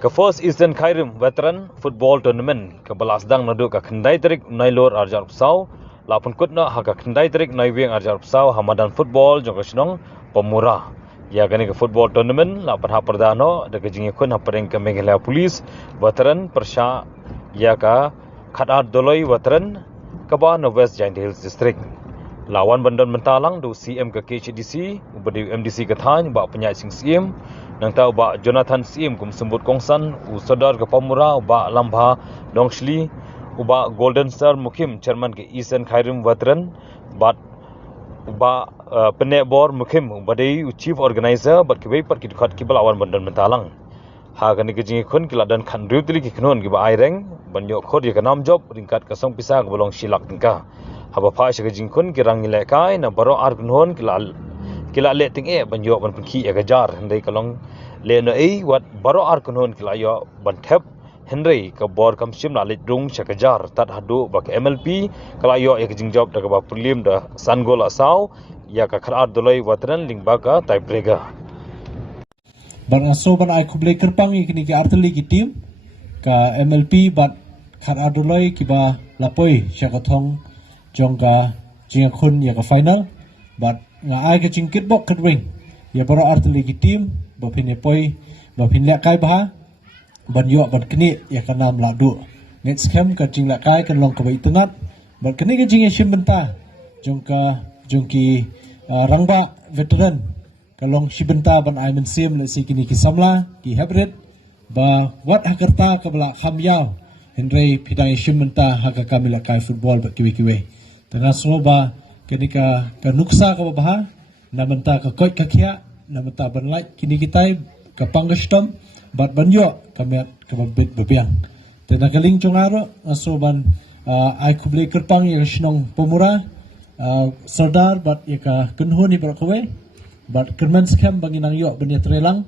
Ke First Eastern Khairem Veteran Football Tournament ke belas dang naduk ke kendai terik nailor arjar pesau lapun kutna ha ke kendai terik naiwing arjar pesau Hamadan Football jong kesnong pemurah ya gani ke football tournament lapun ha perdano de ke jingi kun ha pereng ke Meghalaya Police Veteran Persha ya ka khadat doloi veteran ke ba West Giant Hills District lawan bandon mentalang do CM ke KHDC ubadi MDC ke Thany ba penyai sing CM nang tahu ba Jonathan CM kum sembut kongsan usadar ke pamura ba lambha dongshli uba Golden Star Mukim chairman ke Eastern Khairem Veteran bat uba penebor Mukim ubadai chief organizer bat kebei pat kidkhat ki balawan bandon mentalang ha kan ke jingi khun kila dan khan riutli ki khnon ki ba aireng banyo khod ye kanam job ringkat ka song pisa ke bolong silak tingka haba phai se ke jing khun ki rang ile kai na baro ar khnon kila le ting e banyo ban pki e gajar hendai kalong le no ei wat baro ar khnon kila yo ban thep hendai ka bor kam sim la le dung chakajar tat hadu ba ke MLP kala yo e jing job da ba prelim da sangol asau ya ka khar doloi watran lingba ka typebrega ban aso ban ai kuble kerpang ikni ke arteli ki team ka MLP bat khar adoloi ki ba lapoi shakathong jongka jingkhun ya ka final bat nga ai ke jingkit bok kadwing ya baro arteli ki team ba phine poi ba phin le kai ba ban yo ban kni ya ka nam la du next cam ka jing la kai kan long ka bai tungat ban kni ke jing shim benta jongka jongki rangba veteran kalong shibenta ban ai men sim le sikini ki samla ki hybrid ba wat hakarta ka bala khamyaw hendrei pidai shimenta haka kamila kai football ba kiwi tengah soba kenika ka nuksa ka baha namenta ka koi ka khia namenta ban like kini kitai ka pangastom bat banyo kamet ka babit babiang tena kaling chongaro asoban ai kuble kerpang ya shnong pomura sardar bat ya ka kunhuni brakwe but Kermans Camp banginang yo benetrelang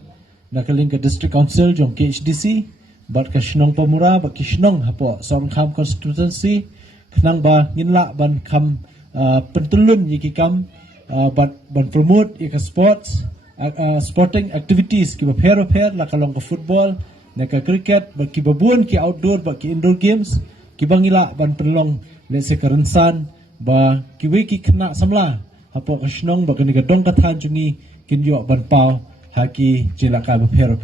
nakaling ke District Council jong KHDC but ke Shnong Pamura ba ke Shnong hapo Sorong Kham Constituency knang ba nginla ban kham pentulun yiki kam but ban promote yika sports sporting activities ki ba pair la kalong ke football na ke cricket ba ki babun ki outdoor ba ki indoor games ki bangila ban perlong lese kerensan ba ki wiki kena samla hapo kasnong ba kani gadong kathan jungi kinyo ban pau haki jilaka ba phero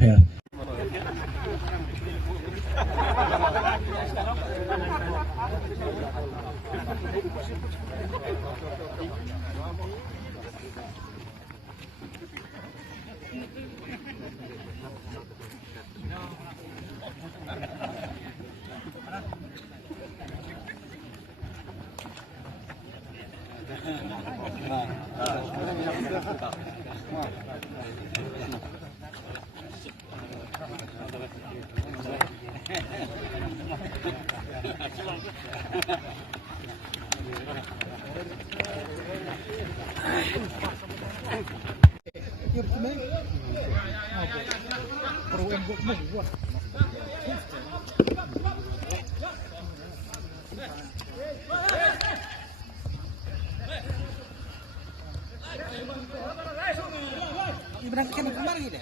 Ibrahim kemana gitu?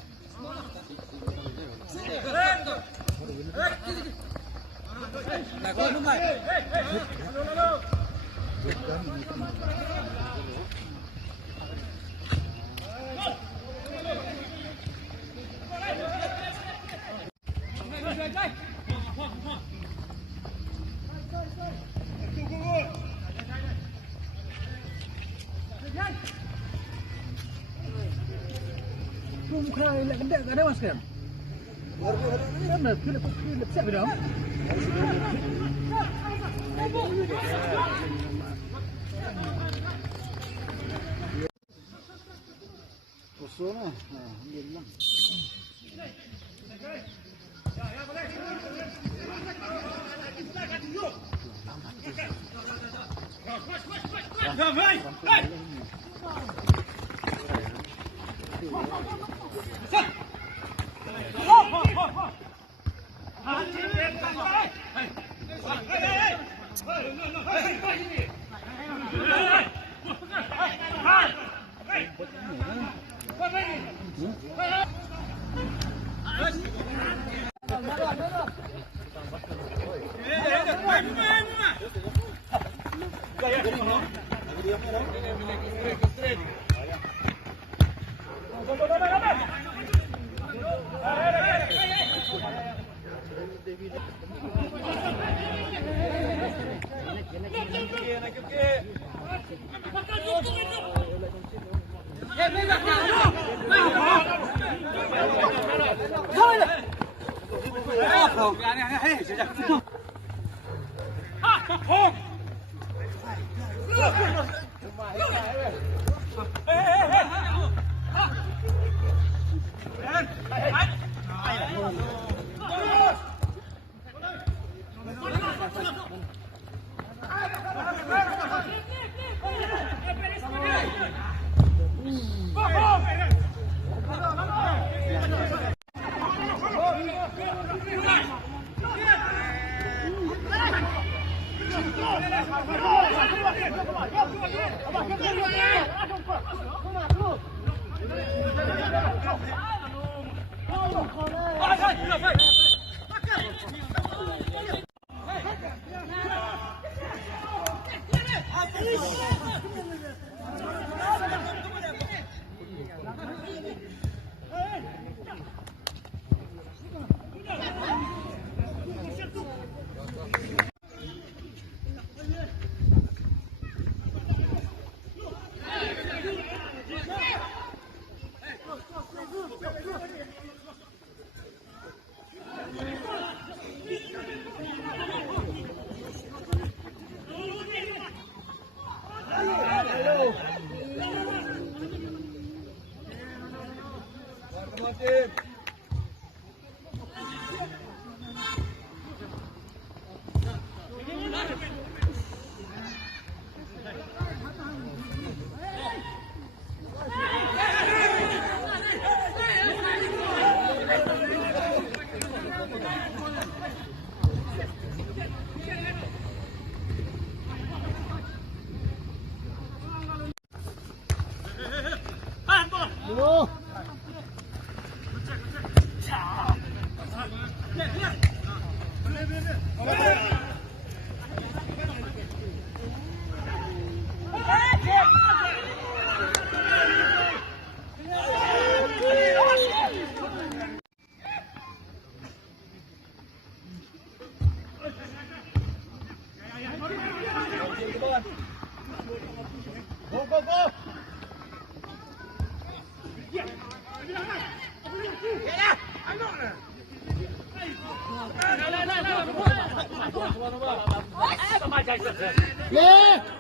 Ada mas kan? Ada pilih siap dong. Kosong alhamdulillah. Yes, yes.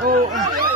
Oh,